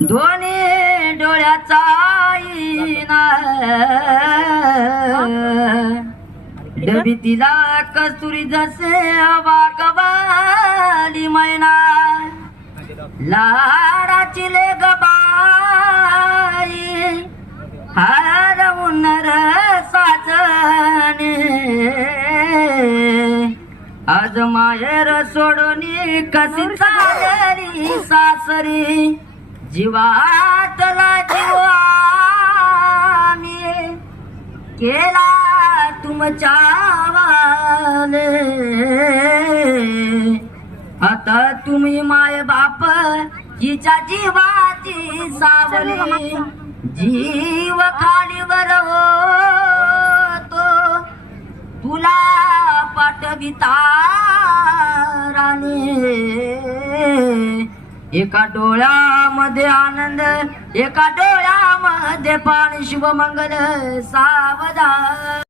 दोन्ही डोळ्याचा आईना डबी तिला कस्तुरी जसे वागवाली मैना लाडाची लेग बाई हरवून साजने आज माहेर सोडून कशी चालली सासरी जीवातला जीवाने केला तुमच्या वाले आता तुम्ही माय बाप हिच्या जीवाची सावली जीव खालीवर होतो तुला पाठविता राणी एका डोळ्यामध्ये आनंद एका डोळ्यामध्ये पाणी शुभमंगल सावधान